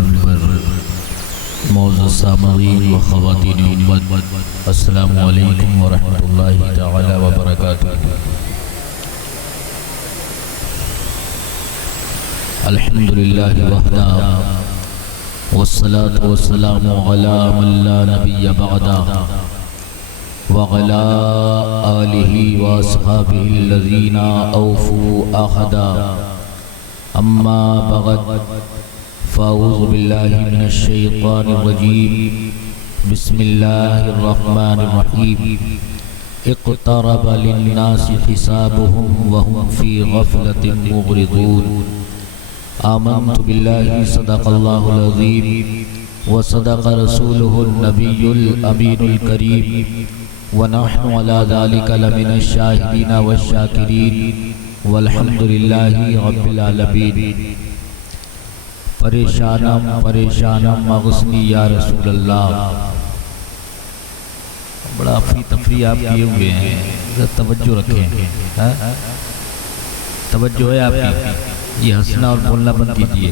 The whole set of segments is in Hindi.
मुनव्वर मौजूद सामईन व ख़वातीन उम्मत, अस्सलामु अलैकुम व रहमतुल्लाहि तआला व बरकातुहू। अल्हम्दुलिल्लाहि वहदा वस्सलातु वस्सलामु अला मन ला नबिय्य बअदा व अला आलिहि व अस्हाबिहि अल्लज़ीना औफू अहदा। अम्मा बअद फ़अऊज़ु बिल्लाहि मिनश शैतानिर रजीम। बिस्मिल्लाहिर रहमानिर रहीम। इक़्तरब लिन्नासि हिसाबुहुम व हुम फ़ी गफ़लतिन मुग़रिदून। आमन्तु बिल्लाहि सदक़ल्लाहुल अज़ीम व सदक़ रसूलुहुन नबियुल अमीनुल करीम व नहनु अला ज़ालिका लमिनश शाहिदीन वश्शाकिरीन वल्हम्दुलिल्लाहि रब्बिल आलमीन। परेशानम परेशानम मग़स्नी या रसूल अल्लाह। बड़ा अफरी तफरी आप किए हुए हैं, तवज्जो रखें। तवज्जो है आपकी, ये हंसना और बोलना बंद कीजिए।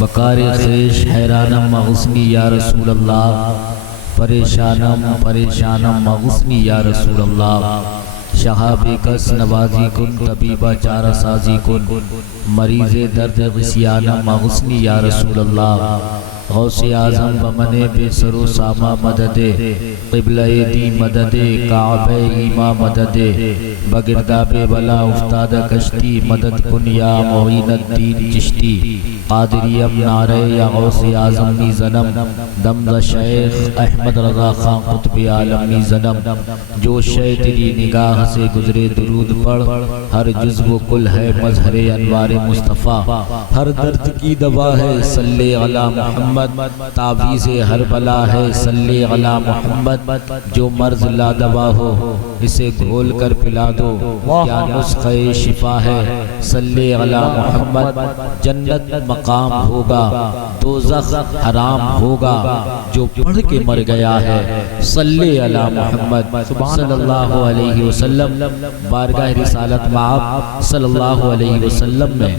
बकार ख़ेश हैरानम मग़स्नी या रसूल अल्लाह। परेशानम परेशानम मग़स्नी या रसूल अल्लाह। शहाबे कस नवाजी कुन तबीबा चारा साजी कुन मरीज़े दर्द ग़िस्याना मग़स्नी या रसूल अल्लाह। गौसे आज़म बमने बेसरो सामा मददे क़िबले दी मददे काबे ईमा मददे बगिरदाबे वला उस्ताद कश्ती मदद कुन या मोइनुद्दीन चिश्ती क़ादिरियम नारे या गौसे आज़म नी ज़नम दमज़ शेख अहमद रज़ा खां क़ुत्बे आलम नी ज़नम। जो शय तेरी निगाह से गुजरे दुरूद पढ़, हर जुज़्व कुल है मज़हरे अनवारे मुस्तफ़ा। हर दर्द की दवा है सल्ले अला मोहम्मद, तावीज़े हर बला है सल्ले अला मोहम्मद। जो मर्ज़ ला दवा हो इसे घोल कर पिला दो, क्या नुस्ख़े शिफा है सल्ले अला मोहम्मद। जन्नत मकाम होगा दोज़ख हराम होगा, जो पढ़ के मर गया है सल्ले अला मोहम्मद सल्लल्लाहु अलैहि वसल्लम। बारगाह रिसालत माब सल्लल्लाहु अलैहि वसल्लम में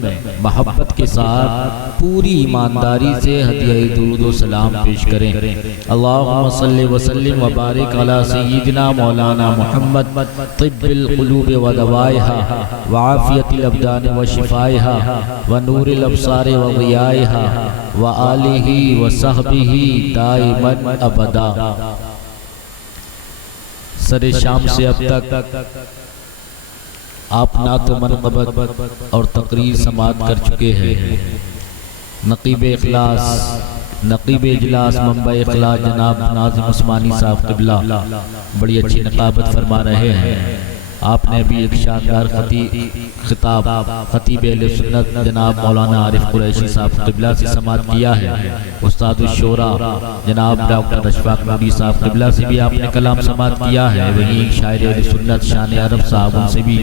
मोहब्बत के साथ पूरी ईमानदारी से हदिया दुरूद व सलाम पेश करें। अल्लाहुम्मा सल्लि व सल्लिम व बारिक अला सय्यिदिना मौलाना मुहम्मद तिब्बिल क़ुलूब व दवाइहा व आफ़ियतिल अबदान व शिफ़ाइहा व नूरिल अब्सार व ज़ियाइहा व आलिहि व सहबिही दाइमन अबदा। सरे शाम से अब तक आप ना तो मनक़बत और तकरीर समात कर चुके हैं। नक़ीब इखलास नक़ीब इजलास मंबा इखलास जनाब नाज़िम उस्मानी साहब क़िबला बड़ी अच्छी नक़ाबत फरमा रहे हैं। आपने भी एक शानदार खिताब ख़तीब अहले सुन्नत जनाब मौलाना आरिफ कुरैशी साहब क़िबला से समात किया है। उस्ताद शुरा जनाब डॉक्टर अशफाक नूरी साहब क़िबला से भी आपने कलाम समात किया है। वहीं शायर अहले सुन्नत शान अरब साहब उनसे भी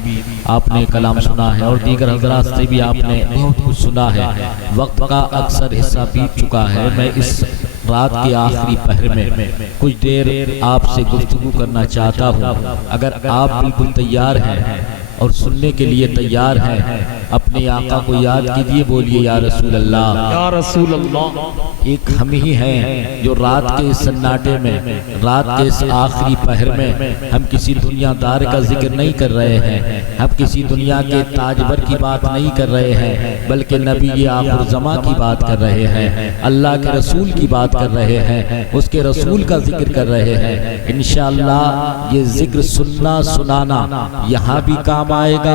आपने कलाम सुना है और दीगर हज़रात से भी आपने बहुत कुछ सुना है। वक्त का अक्सर हिस्सा बीत चुका है। मैं इस रात के आखिरी पहर में कुछ देर आपसे गुफ्तगू करना चाहता हूँ। अगर आप बिल्कुल तैयार हैं और सुनने के लिए तैयार हैं, अपने आका को याद कीजिए, बोलिए या रसूल अल्लाह या रसूल अल्लाह। एक हम ही हैं जो रात के सन्नाटे में, रात के इस आखिरी पहर में हम किसी दुनियादार का जिक्र नहीं कर रहे हैं, हम किसी दुनिया के ताजवर की बात नहीं कर रहे हैं, बल्कि नबी आखिर ज़मा की बात कर रहे हैं, अल्लाह के रसूल की बात कर रहे हैं, उसके रसूल का जिक्र कर रहे हैं। इंशाअल्लाह ये जिक्र सुनना सुनाना यहाँ भी काम आएगा,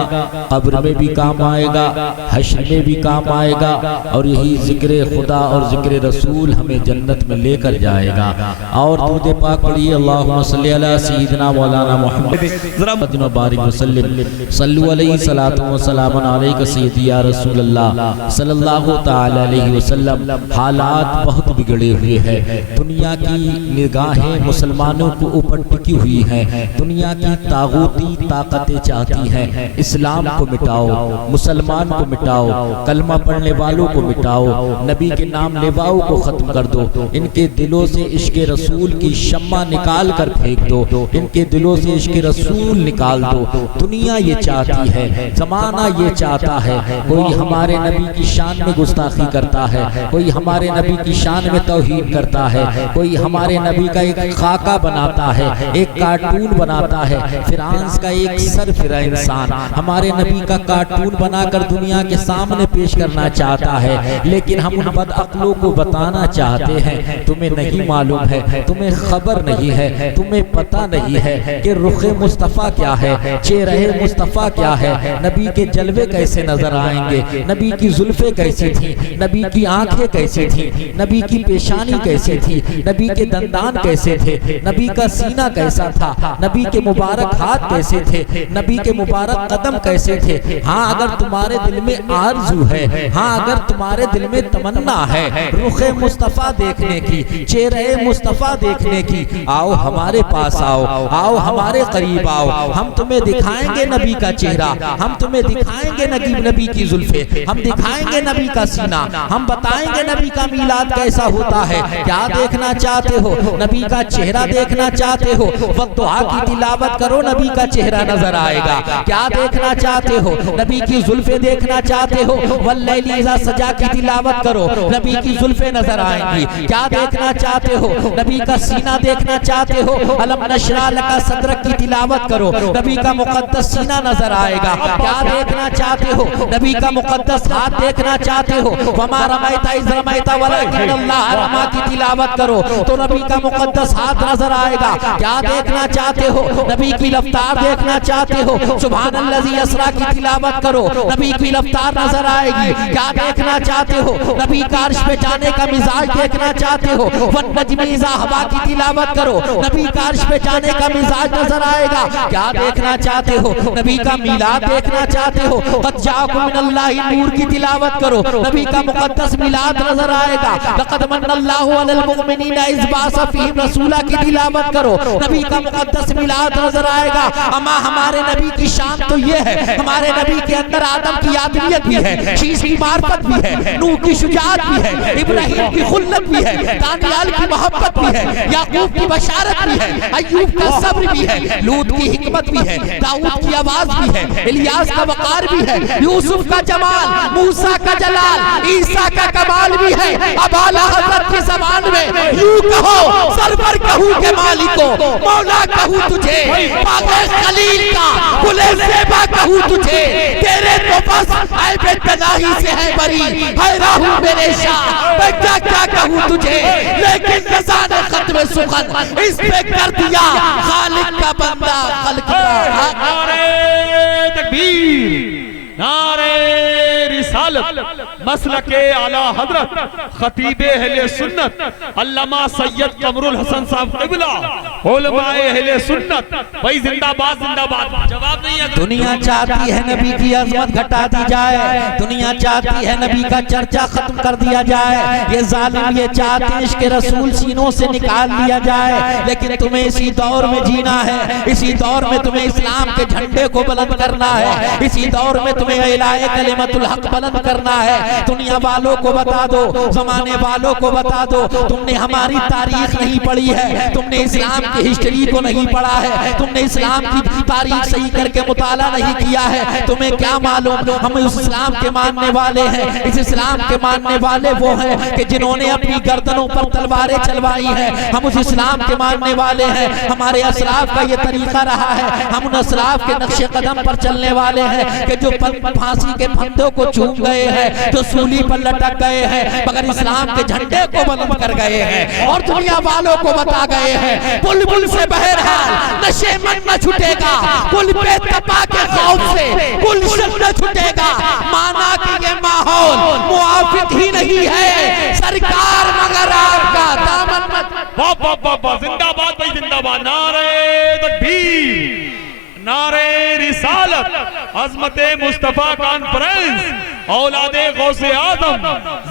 कब्र में भी काम आएगा, हश्र में भी काम आएगा, और यही जिक्र खुदा और जिक्र रसूल हमें जन्नत में लेकर जाएगा। और दूध पाक पढ़िए, अल्लाहुम्मा सल्ली अला सय्यिदिना मौलाना मुहम्मद व बारिक वसल्लिम सल्लु अलैहि सलातु व सलामुन अलैका सय्यदी या रसूल अल्लाह सल्लल्लाहु तआला अलैहि वसल्लम। हालात बहुत बिगड़े हुए हैं, दुनिया की निगाहें मुसलमानों को ऊपर टिकी हुई हैं, दुनिया की तागूती ताकतें चाहती हैं इस्लाम को मिटाओ, मुसलमान को मिटाओ, कलमा पढ़ने वालों को मिटाओ, नबी के नाम लेवाओं को खत्म कर दो, इनके दिलों से इश्क रसूल की शम्मा निकाल कर फेंक दो, इनके दिलों से इश्क रसूल निकाल दो। दुनिया ये चाहती है, जमाना ये चाहता है, कोई हमारे नबी की शान में गुस्ताखी करता है, कोई हमारे नबी की शान में तौहीन करता है, कोई हमारे नबी का एक खाका बनाता है, एक कार्टून बनाता है, फिरांस का एक सर फिरा इंसान हमारे नबी का कार्टून बनाकर दुनिया के सामने पेश करना चाहता है। लेकिन हम उन बदअक्लों को बताना चाहते हैं, तुम्हें नहीं मालूम है, तुम्हें खबर नहीं है, तुम्हें पता नहीं है कि रुखे मुस्तफ़ा क्या है, चेहरे मुस्तफ़ा क्या है, नबी के जलवे कैसे नजर आएंगे, नबी की जुल्फे कैसी थी, नबी की आंखें कैसी थी, नबी की पेशानी कैसी थी, नबी के दंदान कैसे थे, नबी का सीना कैसा था, नबी के मुबारक हाथ कैसे थे, नबी के मुबारक कदम कैसे थे। हाँ, अगर तुम्हारे दिल में आरज़ू है, हाँ अगर तुम्हारे दिल में तमन्ना है रुखे मुस्तफ़ा देखने की, चेहरे मुस्तफ़ा देखने की, आओ हमारे पास आओ, आओ हमारे करीब आओ, हम तुम्हें दिखाएंगे नबी का चेहरा, हम तुम्हें दिखाएंगे नबी की जुल्फे, हम दिखाएंगे नबी का सीना, हम बताएंगे नबी का मीलाद कैसा होता है। क्या देखना चाहते हो, नबी का चेहरा देखना चाहते हो, वक्त दुआ की तिलावत करो, नबी का चेहरा नजर आएगा। क्या देखना चाहते हो, नबी की जुल्फे देखना चाहते हो, वल्लैली इज़ा सजा की तिलावत करो, नबी की जुल्फे नजर आएंगी। क्या देखना चाहते हो, नबी का सीना देखना चाहते हो, अलम नशरा लका सदरक की तिलावत करो, नबी का मुकद्दस सीना नजर आएगा। क्या देखना चाहते हो, नबी का मुकद्दस हाथ देखना चाहते हो, वमा रमैता इज़ रमैता वलाकिन अल्लाह रमा की तिलावत करो तो नबी का मुकद्दस हाथ नजर आएगा। क्या देखना चाहते हो, नबी की रफ्तार देखना चाहते हो, सुभानल्लाज़ी अस्रा की तिलावत करो, नबी की रफ्तार नजर आएगी। क्या देखना चाहते हो, नबी का अर्श पे जाने का मिजाज देखना चाहते हो, वन नज्मी इज़ा हवा की तिलावत करो, नबी का अर्श पे जाने का मिजाज नजर आएगा। क्या देखना चाहते हो, नबी का मीलाद देखना चाहते हो, क़द जाअकुम मिनल्लाहि नूर की तिलावत करो, नबी का मुकद्दस मीलाद नजर आएगा। लक़द मन्नल्लाहु अलल मुमिनीना इज़ बअसा फ़ीहिम रसूला की तिलावत करो, नबी का मुकद्दस मीलाद नजर आएगा। अमा हमारे नबी की शान तो ये है, हमारे नबी के अंदर आदम की आदमियत भी है, शीश की मार्फत भी है, नूह की शुजाअत भी है, इब्राहीम की खुल्लत भी है, दानियाल की मोहब्बत भी है, याकूब की बशारत भी है, अय्यूब का सब्र भी है, लूत की हिकमत भी है, दाऊद की आवाज भी है, इलियास का वकार भी है, यूसुफ का जमाल, मूसा का जलाल, ईसा का कमाल भी है। अब आला हज़रत की ज़बान में यूं कहो, सरवर कहूं के मालिको, मौला कहूं तुझे, पागे खलील का गुले ज़ेबा कहूं तुझे, तेरे तो बस ऐबे तनाही से है बरी, हैरान हूं मेरे शाह, मैं क्या क्या कहूं तुझे। लेकिन रज़ा ने ख़त्म सुखन इस पे कर दिया, खालिक का बंदा खल्क का। नारे तकबीर, नारे रिसालत, मसलके आला हजरत खतीबे अहले सुन्नत अल्लामा सैयद कमरुल हसन साहब क़िबला उलमाए अहले सुन्नत, भाई जिंदाबाद जिंदाबाद। जवाब नहीं है। दुनिया चाहती है नबी की अजमत घटा दी जाए, दुनिया चाहती है नबी का चर्चा खत्म कर दिया जाए, ये जालिम ये चाहते हैं इश्क़ रसूल सीनों से निकाल लिया जाए। लेकिन तुम्हें इसी दौर में जीना है, इसी दौर में तुम्हें इस्लाम के झंडे को बुलंद करना है, इसी दौर में तुम्हें इलाए कलिमतुल हक बुलंद करना है। दुनिया वालों को बता दो, जमाने वालों को बता दो, तुमने हमारी तारीख नहीं पढ़ी है, तुमने इस्लाम की हिस्ट्री को नहीं पढ़ा है, तुमने इस्लाम की तारीख सही करके मुताला नहीं किया है, तुम्हें क्या मालूम। हम उस इस्लाम के मानने वाले हैं, इस इस्लाम के मानने वाले वो हैं कि जिन्होंने अपनी गर्दनों पर तलवारें चलवाई हैं। हम उस इस्लाम के मानने वाले हैं, हमारे असलाफ का ये तरीका रहा है, हम उन असलाफ के नक्शे कदम पर चलने वाले हैं कि जो फांसी के फंदों को चूम गए हैं, जो सूली पर लटक गए हैं, मगर इस्लाम के झंडे को बुलंद कर गए हैं और दुनिया वालों को बता गए हैं बुलबुल से बहरहाल नशे मन न छूटेगा, कुल पे तपा के खौफ से गुलशन न छूटेगा। माना कि ये माहौल मुआफिक ही नहीं है सरकार, मगर आपका दामन मत। वाह वाह वाह वाह, जिंदाबाद भाई जिंदाबाद। नारे तकबीर, नारे रिसालत, अज़मते मुस्तफ़ा कॉन्फ्रेंस, औलादे गौसे आज़म,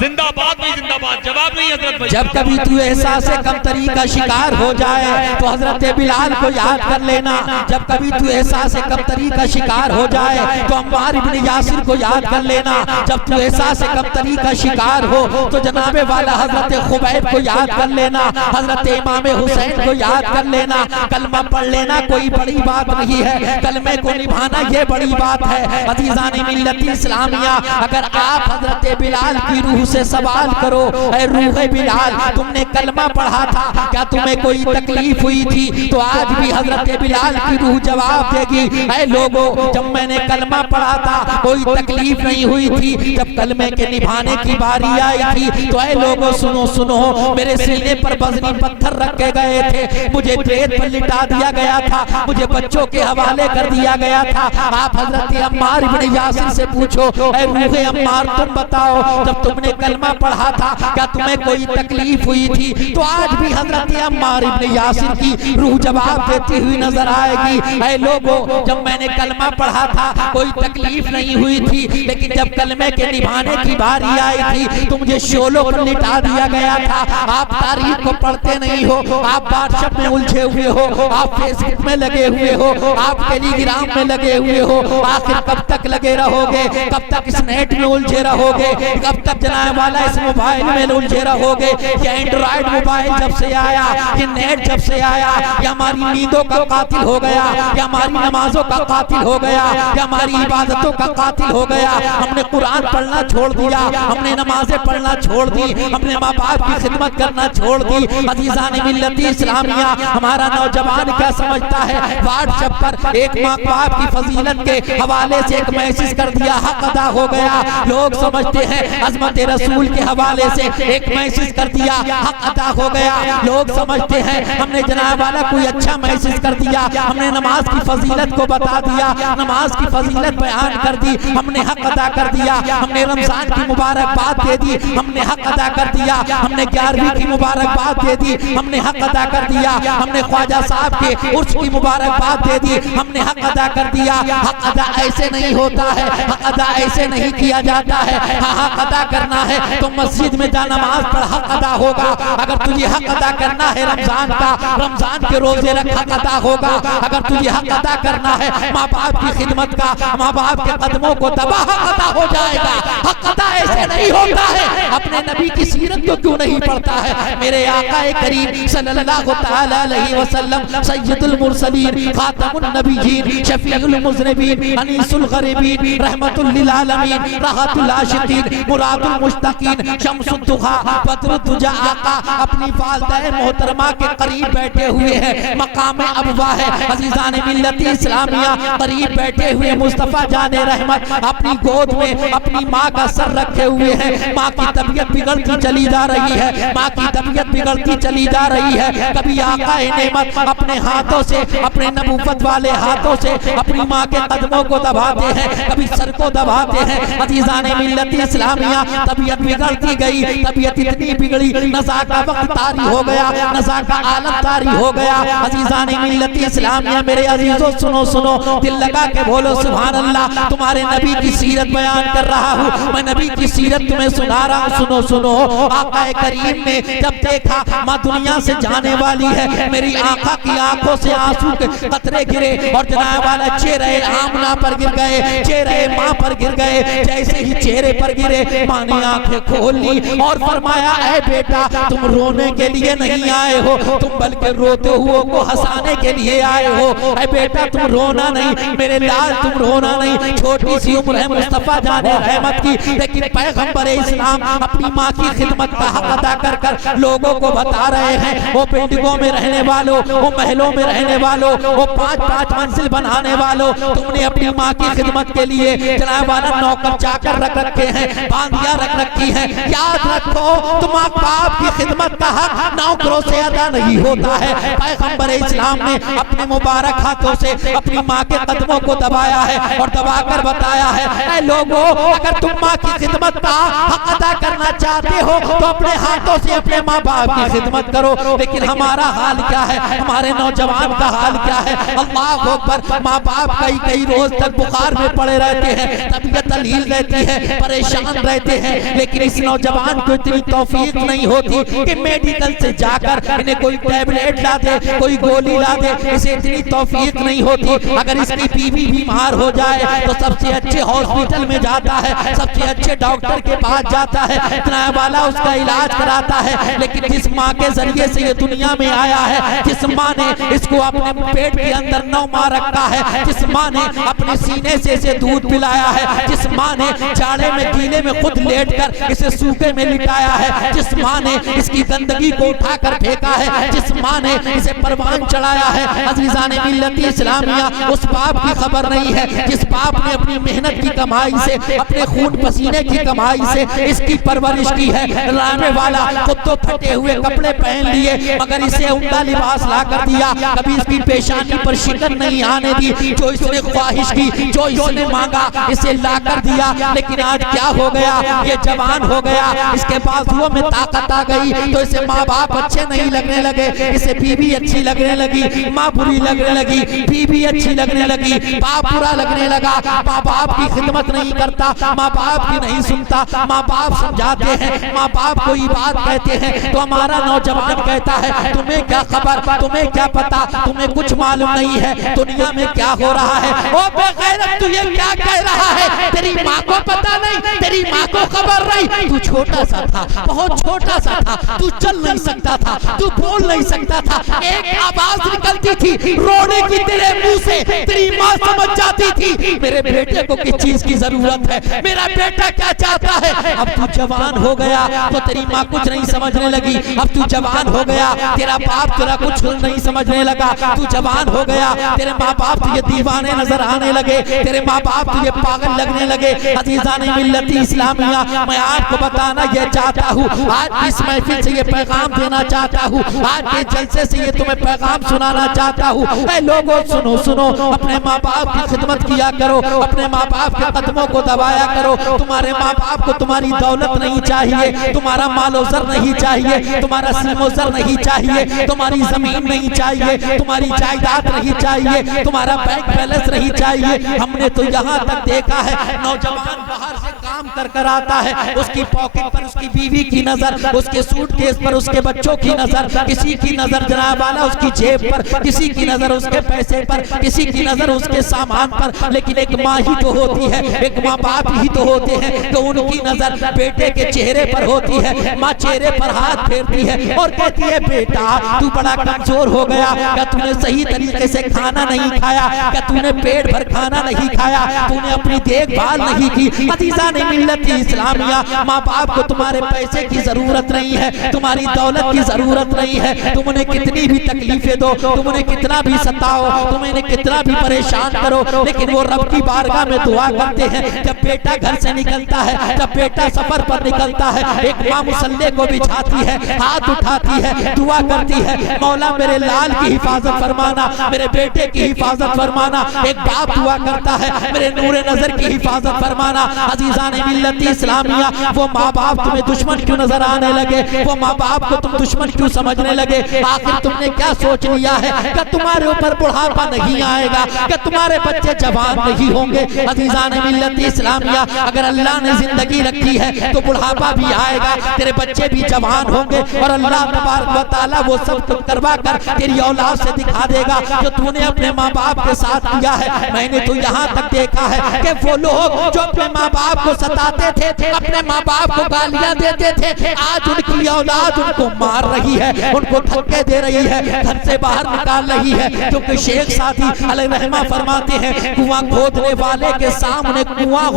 जिंदाबाद भाई जिंदाबाद। जवाब नहीं हजरत भाई। जब कभी तू एहसास कमतरी का शिकार हो जाए तो हजरत बिलाल को याद कर लेना। जब कभी तू एहसास कमतरी का शिकार हो जाए तो अम्मार इब्न यासिर को याद कर लेना। जब तू एहसास कमतरी का शिकार हो तो जनाबे वाला हजरत खुबैब को याद कर लेना, हजरत इमाम हुसैन को याद कर लेना। कलमा पढ़ लेना कोई बड़ी बात नहीं है, कलमे को निभाना ये बड़ी बात है। अजीज़ान मिल्लत इस्लामिया, अगर आप हजरत बिलाल की रूह से सवाल करो, ऐ रूह बिलाल तुमने कलमा पढ़ा था, क्या तुम्हें कोई तकलीफ हुई थी? तो आज भी हजरत बिलाल की रूह जवाब देगी, ऐ लोगों जब मैंने कलमा पढ़ा था कोई तकलीफ नहीं हुई थी, जब कलमे के निभाने की बारी आई थी तो ऐ लोगों सुनो सुनो, मेरे सीने पर वज़नी पत्थर रखे गए थे, मुझे रेत पर लिटा दिया गया था, मुझे बच्चों के हवाले कर दिया गया था। आप हजरत अम्मार इब्न यासिर से पूछो, ऐ रूह अम्मार तुम बताओ जब तुमने कलमा पढ़ा था क्या तुम्हें कोई तकलीफ हुई थी? तो आज भी हजरत अम्मार इब्न यासिर की रूह जवाब देती हुई नजर आएगी, ऐ लोगों जब मैंने कलमा पढ़ा था कोई तकलीफ नहीं हुई थी, लेकिन जब कलमे के निभाने की बारी आई थी तो मुझे शोलों पर लिटा दिया गया था। आप तारीख को पढ़ते नहीं हो, आप व्हाट्सएप में उलझे हुए हो, आप फेसबुक में लगे हुए हो, आप टेलीग्राम में लगे हुए हो, आखिर कब तक लगे रहोगे? कब तक इस नेट में उलझे रहोगे? कब तक जनाब वाला इस मोबाइल में उलझे रहोगे? ये एंड्रॉइड मोबाइल जब से आया, ये नेट जब से आया, ये हमारी नींदों का कातिल हो गया, ये हमारी नमाजों का कातिल हो गया, ये हमारी इबादतों का कातिल हो गया। हमने कुरान पढ़ना छोड़ दिया, हमने नमाजें पढ़ना छोड़ दी, हमने माँ बाप की खिदमत करना छोड़ दी। अजीज़ान मिल्लत इस्लामिया, हमारा नौजवान क्या समझता है? व्हाट्सएप पर एक माँ बाप की फजीलत के हवाले से एक मैसेज कर दिया, हक अदा हो गया। लोग समझते हैं अज़मत रसूल के हवाले से एक मैसेज कर दिया, हक अदा हो गया। लोग समझते हैं हमने जनाब वाला कोई अच्छा मैसेज कर दिया, हमने नमाज की फजीलत को बता दिया, नमाज की फजीलत बयान कर दी, हमने हक अदा कर दिया। हमने रमजान की मुबारकबाद दे दी, हमने हक अदा कर दिया। हमने 11वीं की मुबारकबाद दे दी, हमने हक अदा कर दिया। हमने ख्वाजा साहब के उर्स की मुबारकबाद दे दी, हमने हक अदा कर दिया। हक अदा ऐसे नहीं होता है, हक अदा ऐसे नहीं किया जाता है। हाँ, हक अदा करना है तो मस्जिद में जा नमाज पढ़, हक अदा होगा। अगर तुझे हक अदा करना है रमजान का, रमजान के रोजे रख, हक अदा होगा। अगर तुझे हक अदा करना है माँ बाप की खिदमत का, माँ बाप के कदमों को दबा, हक अदा हो जाएगा। हक अदा ऐसे नहीं होता है। अपने नबी की सीरत को क्यों नहीं पढ़ता है? मेरे आका करीम सल्लल्लाहु तआला अलैहि वसल्लम सय्यदुल मुरसलीन, खातमुन नबिय्यीन, शफीउल मुज़निबीन, अनीसुल गरीबीन, रहमतुल लिल आलमीन, राहतुल आशिकीन, मुरादुल मुश्ताकीन, शम्सुद दुहा, बदरुद दुजा आका अपनी वालिदा मोहतरमा के करीब बैठे हुए हैं, मकाम अबवा है। अजीज़ान मिल्लत इस्लामिया, करीब बैठे हुए मुस्तफ़ा जाने रहमत अपनी गोद में अपनी माँ का सर रखे हुए हैं। माँ की तबीयत बिगड़ती चली जा रही है, माँ की तबीयत बिगड़ती चली जा रही है। कभी आका नेमत अपने हाथों से, अपने नबूवत वाले हाथों से अपनी माँ के कदमों को दबाते हैं, कभी सर को दबाते हैं। अजीज़ान मिल्लत इस्लामिया, तबीयत बिगड़ती गई, तबीयत इतनी बिगड़ी, नज़ा का वक्त तारी हो गया, नज़ा का आलम तारी हो गया। अजीज़ान मिल्लत इस्लामिया, मेरे अजीजों सुनो सुनो, दिल लगा के बोलो सुभान अल्लाह। तुम्हारे नबी की सीरत बयान कर रहा हूँ, मैं नबी की सीरत तुम्हें सुना रहा हूँ। सुनो सुनो, आका करीम ने जब देखा माँ दुनिया से जाने वाली है, मेरी आका की आंखों से आंसू के कतरे गिरे और जनाब वाला चेहरे आमना पर गिर गए, चेहरे माँ पर गिर गए। जैसे ही चेहरे पर गिरे, माँ ने आंखें खोल ली और फरमाया, ऐ बेटा तुम रोने के लिए नहीं आए हो, तुम बल्कि रोते हुए को हंसाने के लिए आए हो। ऐ बेटा तुम रोना नहीं, मेरे लाल तुम रोना नहीं। छोटी सी उम्र है मुस्तफ़ा जाने रहमत की, लेकिन पैगंबर इस्लाम अपनी माँ की खिदमत का हक अदा कर कर लोगों को बता रहे हैं। वो बिल्डिंगों में रहने वालों, वो महलों में रहने वालों, वो 5-5 मंजिल बनाने वालों, तुमने अपनी माँ की खिदमत के लिए जनाब वाला नौकर चाकर रख रखे हैं, बांधियां रख रखी हैं। याद रखो, तुम बाप की खिदमत का हक नौकरों से अदा नहीं होता है। पैगंबर इस्लाम ने अपने मुबारक हाथों से अपनी माँ के कदमों को दबाया है और दबाकर बताया है, ऐ लोगों अगर तुम माँ की खिदमत का हक अदा करना चाहते हो तो अपने हाथों से अपने माँ बाप की खिदमत करो। लेकिन हमारा हाल क्या है, हमारे नौजवान का हाल क्या है? अल्लाह अकबर, माँ बाप कई रोज तक बुखार में पड़े रहते हैं, तबीयत अलील रहती है, परेशान रहते हैं, लेकिन इस नौजवान को इतनी तौफीक नहीं होती कि मेडिकल से जाकर इन्हें कोई टैबलेट ला दे, कोई गोली ला दे, इसे इतनी तौफीक नहीं होती। अगर इसकी बीवी बीमार हो जाए तो सबसे अच्छे हॉस्पिटल में जाता है, सबसे अच्छे डॉक्टर के पास जाता है, किराया वाला उसका इलाज कराता है। लेकिन जिस माँ के जरिए से ये दुनिया में आया है, जिस माँ ने इसको अपने पेट के अंदर 9 माह रखा है, जिस माँ ने अपने सीने से इसे दूध पिलाया है, जिस माँ ने जाड़े में गीले में खुद लेटकर इसे सूखे में लिटाया है, जिस माँ ने इसकी गंदगी को उठाकर फेंका है, जिस माँ ने इसे परवान चढ़ाया है, अज़ीज़ान मिल्लत इस्लामिया, उस बाप की खबर नहीं है जिस बाप ने अपनी मेहनत की कमाई से, अपने खून पसीने की कमाई से इसकी परवरिश की है। लाने वाला खुद तो फटे हुए कपड़े पहन लिए मगर इसे उम्दा लिबास ला कर दिया, कभी इसकी पेशानी पर शिकन नहीं आने दी, जो इसने ख्वाहिश की, जो इसने मांगा इसे ला कर दिया। लेकिन आज क्या हो गया, ये जवान हो गया, इसके बाजुओं में ताकत आ गई तो इसे माँ बाप अच्छे नहीं लगने लगे, इसे बीवी अच्छी लगने लगी, माँ बुरी लगने लगी, बीवी अच्छी लगने लगी, बाप बुरा लगने लगा, माँ बाप की खिदमत नहीं करता, माँ बाप की नहीं सुनता, माँ बाप समझाते हैं, माँ बाप कोई बात कहते हैं तो हमारा नौजवान कहता है तुम्हें क्या खबर, तुम्हें क्या पता, तुम्हें कुछ मालूम नहीं है दुनिया में क्या हो रहा है। ओ बेगैरत, तू ये क्या कह रहा है? तेरी माँ को पता नहीं, तेरी माँ को खबर नहीं, तू छोटा सा था, बहुत छोटा सा था, तू चल नहीं सकता था, तू बोल नहीं सकता था, एक आवाज निकलती थी रोने की तेरे मुंह से, तेरी माँ समझ जाती थी मेरे बेटे को किस चीज की जरूरत है, मेरा बेटा क्या चाहता है। अब तू जवान हो गया तो तेरी माँ कुछ नहीं समझने लगी, अब तू जवान हो गया तेरा बाप तेरा कुछ नहीं समझने लगा, तू जवान हो गया तेरे माँ बाप तुझे दीवाने नजर आने लगे, तेरे माँ बाप तुझे पागल लगने लगे। अज़ीज़ान मिल्लत इस्लामिया, मैं आपको बताना ये चाहता हूँ, आज इस महफिल से ये पैगाम देना चाहता हूँ, आज के जलसे से ये तुम्हें पैगाम सुनाना चाहता हूँ। ऐ लोगों सुनो सुनो, अपने माँ बाप की खिदमत किया करो, अपने माँ बाप के कदमों को दबाया करो। तुम्हारे माँ बाप को तुम्हारी दौलत नहीं चाहिए, तुम्हारा मालो ज़र नहीं चाहिए, तुम्हारा सीमो ज़र नहीं चाहिए, तुम्हारी जमीन नहीं चाहिए, तुम्हारी जायदाद नहीं चाहिए, तुम्हारा बैंक बैलेंस नहीं चाहिए। हमने तो यहाँ तक देखा है नौजवान बाहर से काम कर आता है, उसकी पॉकेट पर उसकी बीवी की नजर, उसके सूटकेस पर उसके बच्चों की नजर, किसी की नजर जनाब वाला उसकी जेब पर, किसी की नजर उसके पैसे पर, किसी की नजर उसके सामान पर। लेकिन एक माँ ही तो होती है, एक माँ बाप ही तो होते हैं तो उनकी नजर बेटे के चेहरे पर होती है। माँ चेहरे पर हाथ फेरती है और कहती है बेटा तू बड़ा कमजोर हो गया, क्या तूने सही तरीके से खाना नहीं खाया, क्या तूने पेट भर खाना नहीं खाया, तूने अपनी देखभाल नहीं की। अज़ीज़ान मिल्लत इस्लामिया, माँ बाप को तुम्हारे पैसे की जरूरत नहीं है, तुम्हारी दौलत की जरूरत नहीं है। तुम उन्हें कितनी भी तकलीफें दो, तुम उन्हें कितना भी सताओ, तुम इन्हें कितना भी परेशान करो, लेकिन वो रब की बारगाह में दुआ करते हैं। जब बेटा घर से निकलता है, जब बेटा सफर पर निकलता है, एक माँ मुसल्ले को बिछाती है, हाथ उठाती है, दुआ करती है मौला मेरे लाल की हिफाजत फरमाना, मेरे बेटे की हिफाजत फरमाना। एक बाप दुआ करता है मेरे नूरे नजर की हिफाजत फरमाना। अज़ीज़ान मिल्लत इस्लामिया, वो माँ बाप तुम्हें दुश्मन क्यों नजर आने लगे, वो माँ बाप को तुम दुश्मन क्यों समझने लगे? आखिर तुमने क्या सोच लिया है कि तुम्हारे ऊपर बुढ़ापा नहीं आएगा, कि तुम्हारे बच्चे जवान नहीं होंगे? अज़ीज़ान मिल्लत इस्लामिया, अगर अल्लाह ने जिंदगी रखी है तो बुढ़ापा भी आएगा, तेरे बच्चे भी जवान होंगे और अल्लाह तबारक व तआला वो सब कुछ करवा कर तेरी औलाद से दिखा देगा जो तूने अपने माँ बाप के साथ किया है। मैंने तो यहाँ तक देखा है कि वो लोग जो अपने माँ बाप को सताते थे, अपने माँ बाप को गालियाँ देते थे, आज उनकी औलाद उनको मार रही है, उनको धक्के दे रही है, घर से बाहर निकाल रही है। क्योंकि शेख सादी अलैहिर्रहमा फरमाते हैं कुआं खोदने वाले के सामने कुआं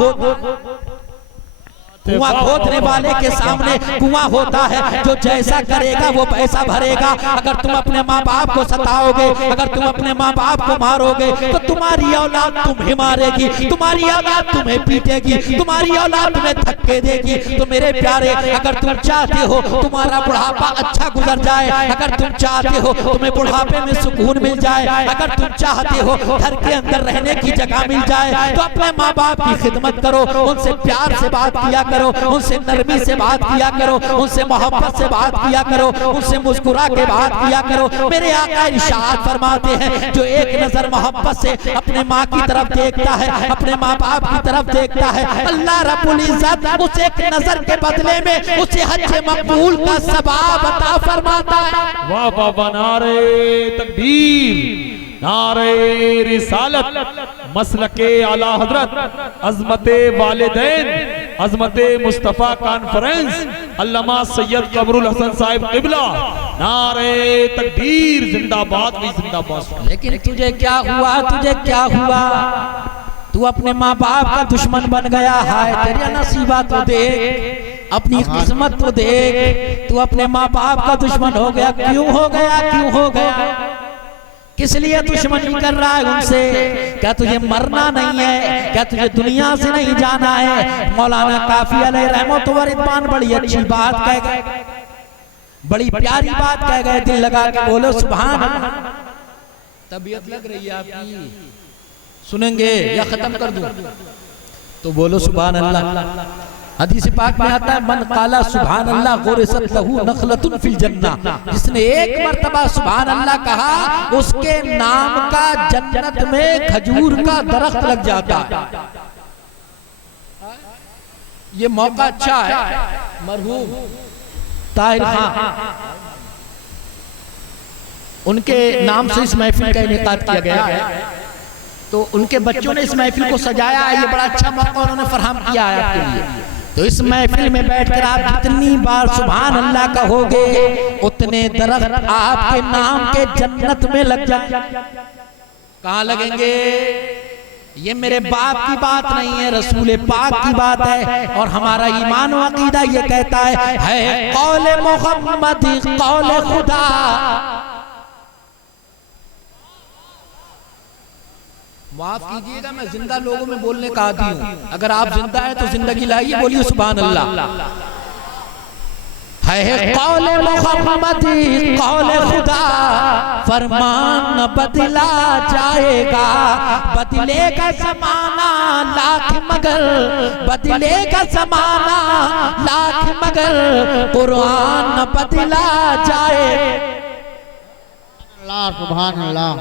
खोदने वाले के सामने कुआं होता है, जो जैसा करेगा वो पैसा भरेगा। अगर तुम अपने माँ बाप को सताओगे, अगर तुम अपने माँ बाप को मारोगे तो तुम्हारी औलाद तुम्हें मारेगी, तुम्हारी औलाद तुम्हें पीटेगी, तुम्हारी औलाद तुम्हें धक्के देगी। तो मेरे प्यारे, अगर तुम चाहते हो तुम्हारा बुढ़ापा अच्छा गुजर जाए, अगर तुम चाहते हो तुम्हें बुढ़ापे में सुकून मिल जाए, अगर तुम चाहते हो घर के अंदर रहने की जगह मिल जाए, तो अपने माँ बाप की खिदमत करो, उनसे प्यार से बात किया करो, उनसे नरमी से बात किया करो, उनसे मोहब्बत से बात किया करो, उनसे मुस्कुरा के बात किया करो। मेरे आका इरशाद फरमाते हैं जो एक नजर मोहब्बत से अपने माँ की तरफ देखता है, अपने माँ बाप की तरफ देखता है, अल्लाह रब्बुल इज्जत उस एक नजर के बदले में उसे हज मकबूल का सवाब अता फरमाता है। वाह वाह वाह, नारे तकबीर, नारे रिसालत, मसलके आला हजरत, अजमते वालिदैन, अजमते मुस्तफा कॉन्फ्रेंस, अल्लामा सैयद कमरुल हसन साहिब किबला, नारे तकबीर, जिंदाबाद भी जिंदाबाद। लेकिन तुझे क्या हुआ, तुझे क्या हुआ, तू अपने माँ बाप का दुश्मन बन गया है। तेरी नसीबा तो देख, अपनी किस्मत तो देख, तू अपने माँ बाप का दुश्मन हो गया। क्यों हो गया, क्यों हो गया, किस लिए दुश्मनी कर रहा है उनसे? क्या तुझे मरना नहीं है? क्या तुझे दुनिया से नहीं जाना है? मौलाना काफी अलैहि रहमत व रिदवान बड़ी अच्छी बात कह गए, बड़ी प्यारी बात कह गए, दिल लगा के बोलो सुभान अल्लाह। तबीयत लग रही है आपकी, सुनेंगे या खत्म कर दूं? तो बोलो सुभान अल्लाह। हदीस पाक में आता है मन काला सुभान अल्लाह गुरसत लहू नखलतुन फिल जन्नह, जिसने एक मर्तबा सुभान अल्लाह कहा उसके नाम का जन्नत में खजूर का दरख्त लग जाता है। ये मौका अच्छा है, मरहूम ताहिर खान उनके नाम से इस महफिल का इनेकाद किया गया है, तो उनके बच्चों ने इस महफिल को सजाया है। ये बड़ा अच्छा मौका उन्होंने फराहम किया है आपके लिए। तो इस महफिल में बैठकर आप जितनी बार सुभान अल्लाह कहोगे उतने दरख्त आपके नाम के जन्नत में लग जाए। कहाँ लगेंगे? ये मेरे बाप की बात नहीं है, रसूल पाक की बात है। और हमारा ईमान व अकीदा ये कहता है कौले मोहम्मद कौले खुदा। माफ कीजिएगा, मैं जिंदा लोगों में बोलने का आदी हूँ। अगर आप जिंदा है तो जिंदगी लाइए, बोलिए सुभान अल्लाह। है कौले मोहम्मद कौले खुदा, फरमान बदला जाएगा, बदलेगा ज़माना लाख मगर, बदलेगा ज़माना लाख मगर, कुरान बदला जाए। अल्लाह सुभान अल्लाह।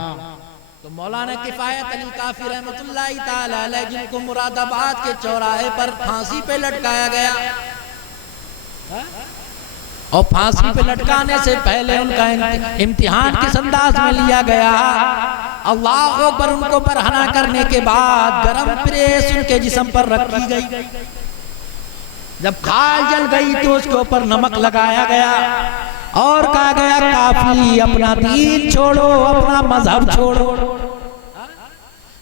तो मौलाना किफायत अली काफी रहमतुल्लाहि ताला अलैह, जिनको मुरादाबाद के चौराहे पर फांसी पे लटकाया गया, और फांसी पे लटकाने से पहले उनका इम्तिहान किस अंदाज में लिया गया। अल्लाह अकबर, उनको बरहना करने के बाद गरम प्रेस उनके जिस्म पर रखी गई। जब खाल जल गई तो उसके ऊपर नमक लगाया गया और कहा गया काफी अपना दीन छोड़ो, अपना मजहब छोड़ो।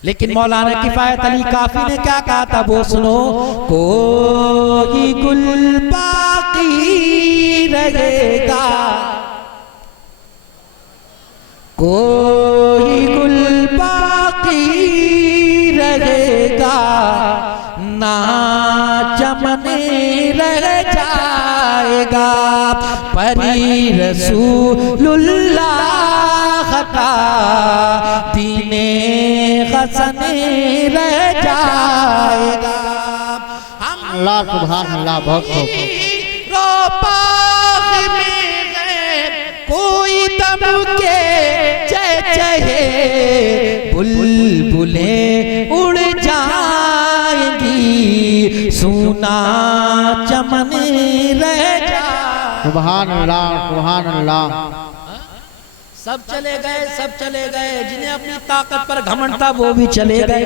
लेकिन मौलाना किफायत अली काफी ने क्या कहा था वो सुनो। कोई गुल बाकी रहेगा, कोई गुल बाकी रहेगा, ना चमने रह जाएगा, परी रसूलुल्लाह का दीने हसने रह जाएगा। अल्लाह सुभान अल्लाह। बहुत कोई दम के चहे बुलबुलें उड़ जाएंगी, सुना चमन रह जाए। सुभान अल्लाह सुभान अल्लाह। सब चले गए, सब चले गए। जिन्हें अपनी ताकत पर घमंड था वो भी चले गए,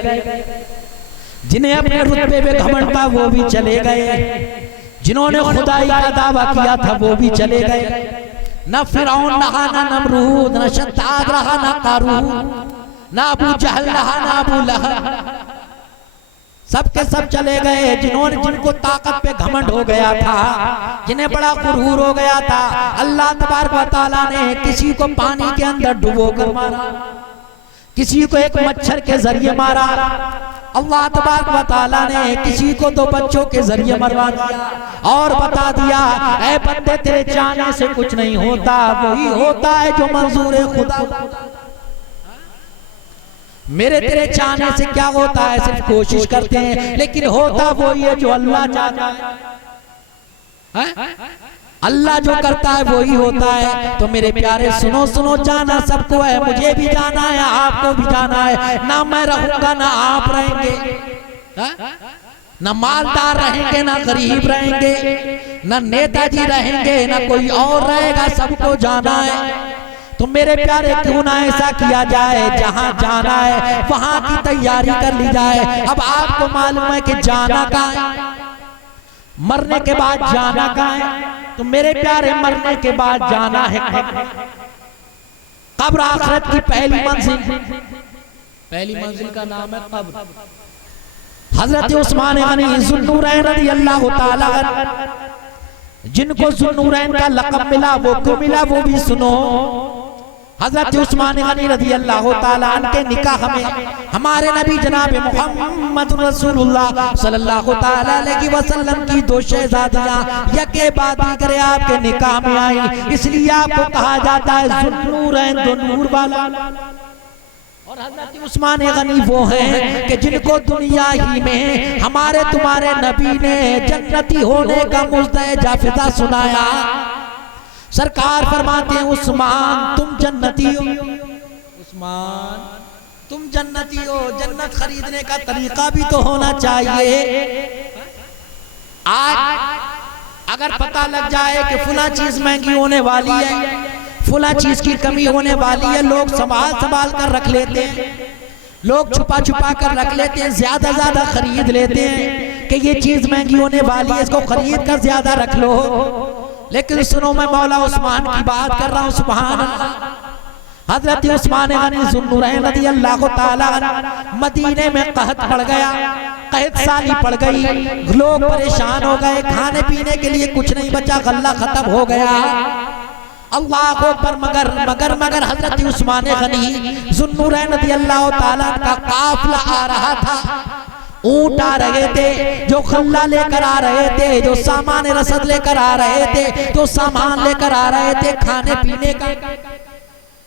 जिन्हें अपने रुतबे पे घमंड था वो भी चले गए, जिन्होंने खुदाई का दावा किया था वो भी चले गए। न फिरौन रहा, न नमरूद, न शद्दाद रहा, न कारून, न अबू जहल रहा, न अबू लहब। सब के सब चले गए। जिनको ताकत पे घमंड हो गया था, जिन्हें बड़ा गुरूर हो गया था, अल्लाह तबारक व तआला ने किसी को पानी के अंदर डुबो कर मारा, किसी को एक मच्छर के जरिए मारा, अल्लाह तबारक व तआला ने किसी को 2 बच्चों के जरिए मरवा दिया और बता दिया ऐ बंदे तेरे चाहने से कुछ नहीं होता, वही होता है जो मंजूर है खुदा। मेरे तेरे चाहने से क्या होता है, सिर्फ कोशिश करते हैं, लेकिन होता वही है जो अल्लाह चाहता है। अल्लाह जो करता है वही होता है। तो मेरे प्यारे सुनो सुनो, जाना सबको है, मुझे भी जाना है, आपको भी जाना है। ना मैं रहूंगा ना आप रहेंगे, ना मालदार रहेंगे ना गरीब रहेंगे, ना नेताजी रहेंगे ना कोई और रहेगा, सबको जाना है। तो मेरे प्यारे क्यों ना ऐसा किया जाए, जहां जाना है वहां की तैयारी कर ली जाए। अब आपको मालूम है कि जाना कहाँ है, मरने के बाद जाना कहाँ है। तो मेरे प्यारे मरने के बाद जाना है कब्र, आखिरत की पहली मंजिल। पहली मंजिल का नाम है कब्र। हजरत उस्मान गनी ज़ुन्नूरैन रज़ी अल्लाह ताला अन्हु, जिनको ज़ुन्नूरैन का लक़ब मिला वो क्यों मिला वो भी सुनो। हजरत उस्मान गनी रज़ी अल्लाह ताला अन्हु के निकाह में हमारे नबी जनाब मोहम्मद रसूलुल्लाह सल्लल्लाहु ताला अलैहि वसल्लम की दो शहजादियां यके बाद दीगरे आपके निकाह में आई, इसलिए आपको कहा जाता है ज़ुन्नूरैन, दो नूर वाला। और हजरत उस्मान गनी वो हैं कि जिनको दुनिया ही में हमारे तुम्हारे नबी ने जन्नती होने का मुज़्ज़ जाफिदा सुनाया। सरकार फरमाते हैं उस्मान तुम जन्नती हो, उस्मान तुम जन्नती हो। जन्नत खरीदने का तरीका भी तो होना चाहिए। आज अगर पता लग जाए कि फुला चीज महंगी होने वाली है, फुला चीज की कमी होने वाली है, लोग संभाल संभाल कर रख लेते हैं, लोग छुपा छुपा कर रख लेते हैं, ज्यादा ज्यादा खरीद लेते हैं कि ये चीज महंगी होने वाली है, इसको खरीद कर ज्यादा रख लो। लेकिन सुनो, मैं मौला उस्मान की बात कर रहा हूँ, सुभान अल्लाह। हजरत उस्मान गनी ज़ुन्नूरैन रज़ी अल्लाह ताला अन्हु, मदीने में कहत पड़ गया, कहत साली पड़ गई, लोग परेशान हो गए, खाने पीने के लिए कुछ नहीं बचा, गल्ला खत्म हो गया। अल्लाह अकबर। मगर मगर मगर हजरत उस्मान गनी ज़ुन्नूरैन रज़ी अल्लाह ताला अन्हु का काफिला आ रहा था, ऊंट आ रहे थे जो खल्ला लेकर आ रहे थे, जो सामान रसद लेकर आ रहे थे, जो सामान लेकर आ रहे थे खाने पीने का।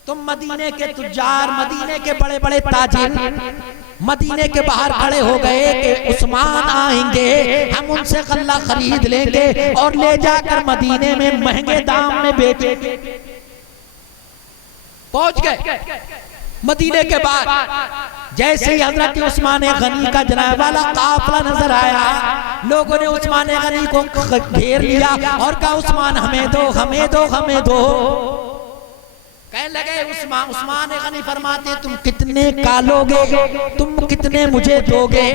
तो मदीने के तुज्जार, मदीने के बड़े बड़े ताजिर मदीने के बाहर खड़े हो गए कि उस्मान आएंगे, हम उनसे गल्ला खरीद लेंगे और ले जाकर मदीने में महंगे दाम में बेचेंगे। पहुंच गए मदीने के बाद जैसे ही हजरत उस्मान गनी का जनाब वाला काफिला नजर आया, लोगों ने उस्मान गनी को घेर लिया और कहा उस्मान हमें दो, हमें दो, हमें दो। कहने लगे उस्मान गनी फरमाते तुम कितने का लोगे, तुम कितने मुझे दोगे।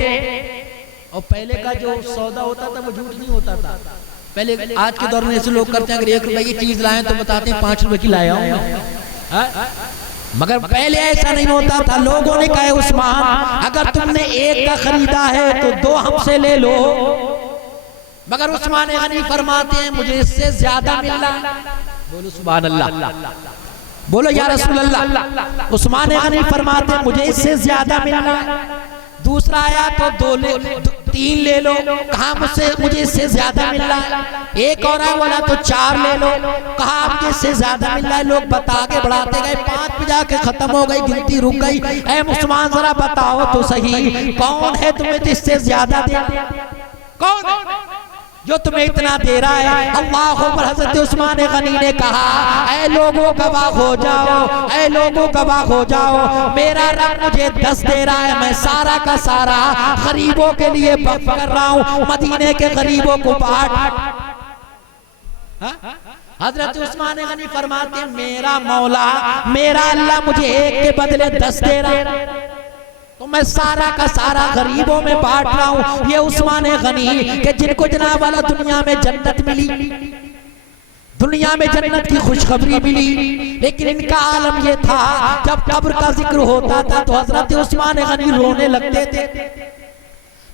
और पहले का जो सौदा होता था वो झूठ नहीं होता था। पहले आज के दौर में ऐसे लोग करते हैं, अगर 1 रुपए की चीज लाए तो बताते हैं 5 रुपए की लाया हूं, मगर पहले ऐसा नहीं होता था। लोगों ने कहा उस्मान अगर तुमने 1 का खरीदा है तो 2 हमसे ले लो। मगर उस्मान गनी फरमाते हैं मुझे इससे ज्यादा मिलना। बोलो सुभान अल्लाह, बोलो या रसूल अल्लाह। उस्मान गनी फरमाते हैं मुझे इससे ज्यादा मिलना। दूसरा आया तो 2 ले, 3 ले लो, कहा मुझसे मुझे इससे ज्यादा मिल रहा है। एक और आया बोला तो 4 ले लो, कहा आपके इससे ज्यादा मिल रहा है। लोग बता के बढ़ाते गए, 5 पे जाके खत्म हो गई, गिनती रुक गई। ऐ उस्मान जरा बताओ तो सही कौन है तुम्हें इससे ज्यादा दे, कौन है जो तुम्हें इतना दे रहा है। अल्लाह अकबर। हजरत उस्मान गनी ने कहा ऐ लोगों गवाह हो जाओ, ऐ लोगों गवाह हो जाओ, मेरा रब मुझे 10 दे रहा है, मैं सारा का सारा गरीबों के लिए वक्फ कर रहा हूँ, मदीने के गरीबों को बांट। हजरत उस्मान गनी फरमाते हैं मेरा मौला, मेरा अल्लाह मुझे 1 के बदले 10 दे रहा है, तो मैं सारा का सारा गरीबों में बांट रहा हूं। ये उस्मान गनी के जिनको जनाब वाला दुनिया में जन्नत मिली, दुनिया में जन्नत की खुशखबरी मिली, लेकिन इनका आलम ये था जब कब्र का जिक्र होता था तो हजरत उस्मान गनी रोने लगते थे,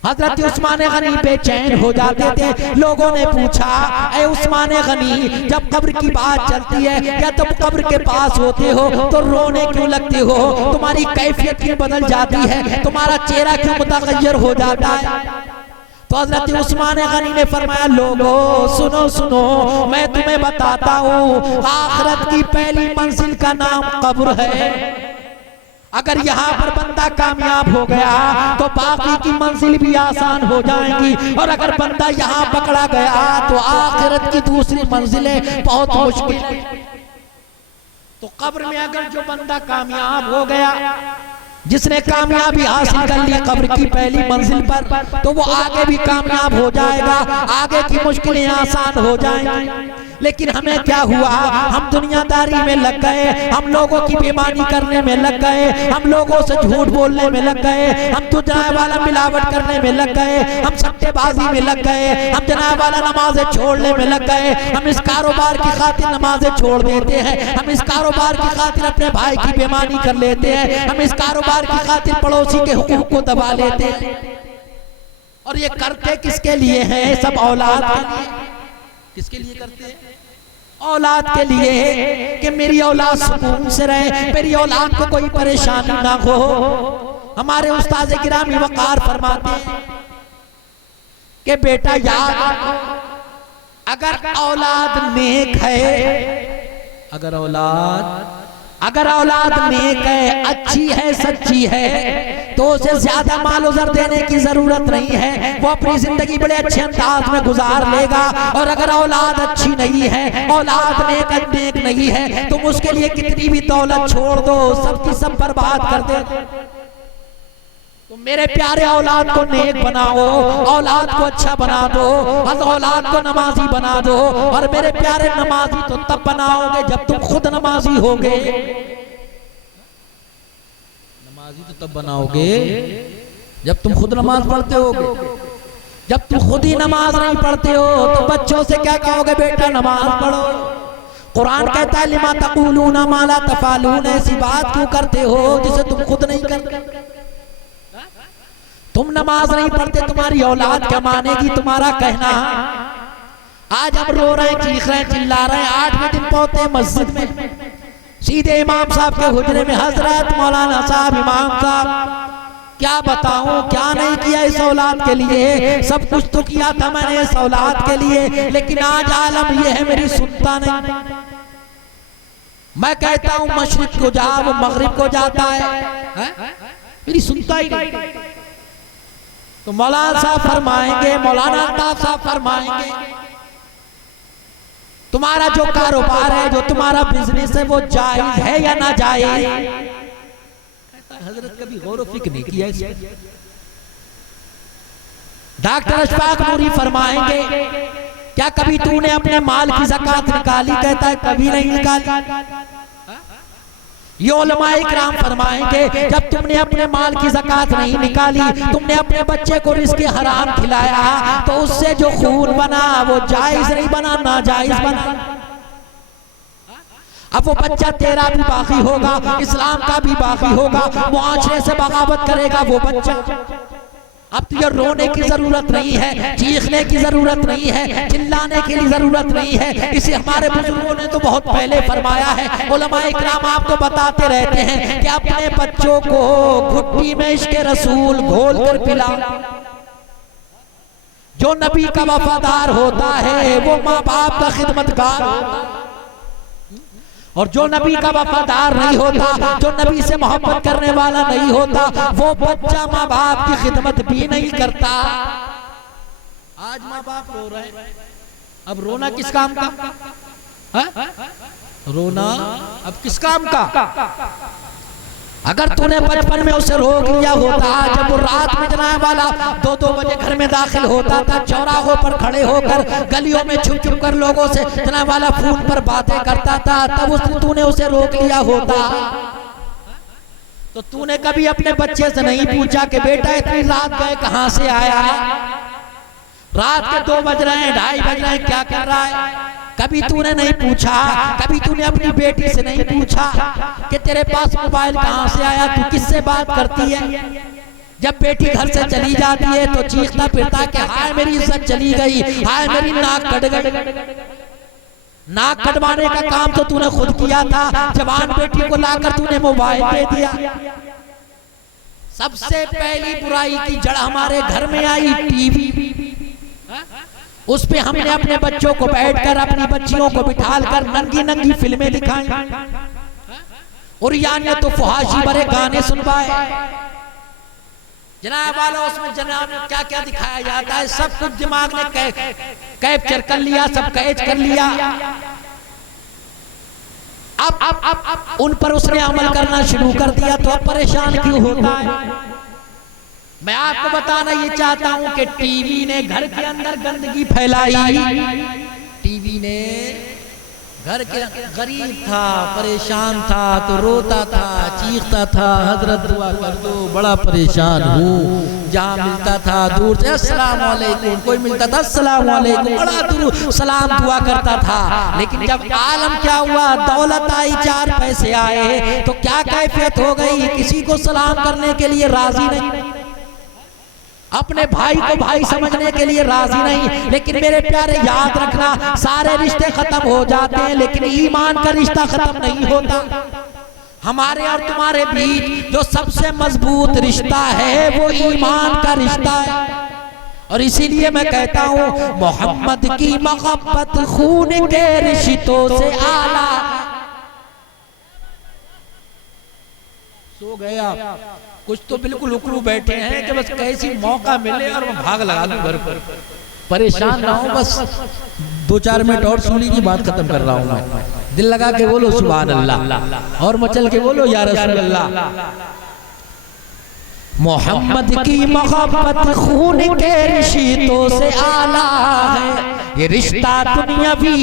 हजरत उस्मान गनी बेचैन हो जाते थे। लोगों ने पूछा ऐ उस्मान गनी जब कब्र की बात चलती है या तुम कब्र के पास होते हो तो रोने क्यों लगते हो, तुम्हारी कैफियत क्यों बदल जाती है, तुम्हारा चेहरा क्यों मुतगय्यर हो जाता है। तो हजरत उस्मान गनी ने फरमाया लोगों सुनो सुनो, मैं तुम्हें बताता हूँ आखिरत की पहली मंजिल का नाम कब्र है। अगर यहाँ पर बंदा कामयाब हो गया तो बाकी की मंजिल भी आसान हो जाएंगी, और अगर बंदा यहाँ पकड़ा गया तो आखिरत की दूसरी मंजिलें बहुत मुश्किल है। तो कब्र में अगर जो बंदा कामयाब हो गया, जिसने कामयाबी हासिल कर ली कब्र की पहली मंजिल पर, तो वो आगे भी कामयाब हो जाएगा, आगे की मुश्किलें आसान हो जाएंगी। लेकिन हमें क्या हुआ, हम दुनियादारी में लग गए, हम लोगों की बेईमानी करने में लग गए, हम लोगों से झूठ बोलने में लग गए, हम तो जनाब वाला मिलावट करने में लग गए, हम सट्टेबाजी में लग गए, हम जनाब वाला नमाजें छोड़ने में लग गए, हम इस कारोबार की खातिर नमाजें छोड़ देते हैं, हम इस कारोबार की खातिर अपने भाई की बेईमानी कर लेते हैं, हम इस कारोबार की खातिर पड़ोसी के हुकूक को दबा लेते हैं। और ये करते किसके लिए हैं? सब औलाद के लिए। किसके लिए करते हैं? औलाद के लिए, कि मेरी औलाद सुकून से रहे, मेरी औलाद को कोई परेशानी ना हो। हमारे उस्ताद गिरामी वकार फरमाते हैं कि बेटा याद रखो, अगर औलाद नेक है, अगर औलाद नेक है, अच्छी है, सच्ची है, तो उसे ज्यादा माल उजर देने की जरूरत नहीं है, वो अपनी जिंदगी बड़े अच्छे अंदाज में गुजार लेगा। और अगर औलाद अच्छी नहीं है, औलाद नेक नहीं है, तुम उसके लिए कितनी भी दौलत छोड़ दो, सबकी सब बर्बाद कर दे। तो मेरे प्यारे औलाद को नेक बनाओ, औलाद को अच्छा बना दो, औलाद को नमाजी बना दो। और मेरे प्यारे नमाजी तो तब बनाओगे जब तुम खुद नमाजी होगे। नमाजी तो तब बनाओगे जब तुम खुद नमाज पढ़ते होगे। जब तुम खुद ही नमाज नहीं पढ़ते हो तो बच्चों से क्या कहोगे? बेटा नमाज पढ़ो। कुरान कहता है लिमा तक़ूलूना मा ला तफ़अलून, ऐसी बात क्यों करते हो जिसे तुम खुद नहीं करते। तुम नमाज नहीं पढ़ते, तुम्हारी औलाद क्या मानेगी तुम्हारा कहना? आज हम रो रहे हैं, चीख रहे हैं, चिल्ला रहे हैं, 8वें दिन पहुंचे मस्जिद में, सीधे इमाम साहब के हुजरे में, हजरत मौलाना साहब, इमाम साहब, क्या बताऊं क्या नहीं किया इस औलाद के लिए। सब कुछ तो किया था मैंने इस औलाद के लिए, लेकिन आज आलम ये है मेरी सुनता नहीं। मैं कहता हूं मशरिक को जा, वो मगरिब को जाता है, मेरी सुनता ही नहीं। तो मौलाना साहब फरमाएंगे, मौलाना साहब फरमाएंगे, तुम्हारा जो कारोबार है, जो तुम्हारा बिजनेस है, वो जायज है या ना जायज? हजरत कभी गौर फिक्र नहीं किया इस पर। डॉक्टर अशफाक नूरी फरमाएंगे, क्या कभी तूने अपने माल की ज़कात निकाली? कहता है कभी नहीं निकाली। ये उलमा इकराम फरमाएंगे, जब तुमने अपने माल की ज़कात नहीं निकाली, तुमने अपने बच्चे को रिज़्क़ हराम खिलाया, तो उससे जो खून बना वो जायज नहीं बना, नाजायज बना। अब वो बच्चा तेरा भी बाकी होगा, इस्लाम का भी बाकी होगा, मुआशरे से बगावत करेगा वो बच्चा। अब तुझे रोने की जरूरत नहीं है, चीखने की जरूरत नहीं है, चिल्लाने की जरूरत नहीं है। इसे हमारे बुजुर्गों ने तो बहुत पहले फरमाया है। उलमा इकराम आपको बताते रहते हैं कि अपने बच्चों को घुट्टी में इश्क़ रसूल घोल कर पिला। जो नबी का वफादार होता है वो माँ बाप का खिदमतगार होता है, और जो नबी का वफादार नहीं होता, जो नबी से मोहब्बत करने वाला नहीं होता, वो बच्चा माँ बाप की खिदमत भी नहीं करता। आज माँ बाप रो रहे हैं, अब रोना किस काम का? रोना अब किस काम का? अगर तूने बचपन में उसे रोक लिया होता, जब वो रात में जनाब वाला 2-2 बजे घर में दाखिल होता था, चौराहों पर खड़े होकर गलियों में छुप छुप कर लोगों से जनाब वाला फोन पर बातें करता था, तब तूने उसे रोक लिया होता। तो तूने कभी अपने बच्चे से नहीं पूछा कि बेटा इतनी रात गए कहां से आया? रात के 2 बज रहे हैं, 2:30 बज रहे हैं, क्या कर रहा है? कभी तूने नहीं पूछा? कभी तूने अपनी बेटी से नहीं पूछा कि तेरे पास मोबाइल कहां से आया, तू किससे बात करती है? जब बेटी घर से चली जाती है तो चीखता फिरता कि हाय मेरी इज्जत चली गई, हाय मेरी नाक कट गई। नाक कटवाने का काम तो तूने खुद किया था, जवान बेटी को लाकर तूने मोबाइल दे दिया। सबसे पहली बुराई की जड़ हमारे घर में आई टीवी। उस पे हमने अपने बच्चों को बैठकर, अपनी बच्चियों को बिठाकर नंगी नंगी फिल्में दिखाई। और यानी तो फुहाशी भरे गाने सुनवाए। जनाब वाला उसमें जनाब क्या क्या दिखाया जाता है, सब कुछ दिमाग ने कैप्चर कर लिया, सब कैच कर लिया। अब उन पर उसने अमल करना शुरू कर दिया, तो अब परेशान क्यों होता है? मैं आपको बताना ये चाहता हूं कि टीवी ने घर के अंदर गंदगी फैलाई। टीवी ने घर के गरीब था, परेशान था तो रोता था, चीखता था, हजरत दुआ कर दो, बड़ा परेशान हूँ। जहाँ मिलता था दूर से अस्सलाम वालेकुम, कोई मिलता था अस्सलाम वालेकुम, बड़ा दूर सलाम दुआ करता था। लेकिन जब आलम क्या हुआ, दौलत आई, 4 पैसे आए, तो क्या कैफियत हो गई, किसी को सलाम करने के लिए राजी नहीं, अपने भाई को भाई समझने के लिए राजी नहीं। लेकिन मेरे प्यारे याद रखना, सारे रिश्ते खत्म हो जाते हैं लेकिन ईमान का रिश्ता खत्म नहीं होता। हमारे और तुम्हारे बीच जो सबसे मजबूत रिश्ता है वो ईमान का रिश्ता है। और इसीलिए मैं कहता हूँ, मोहम्मद की मोहब्बत खून के रिश्तों से आला। सो गए आप? कुछ तो बिल्कुल उकड़ू बैठे हैं कि बस कैसी मौका मिले और मैं भाग लगा दूं घर पर। परेशान ना हो, बस 2-4 मिनट और सुन लीजिए, बात खत्म कर रहा हूं मैं। दिल लगा के बोलो सुभान अल्लाह, और मचल के बोलो या रसूल अल्लाह। मोहम्मद की मोहब्बत खून के रिश्तों से आला है, ये रिश्ता दुनियावी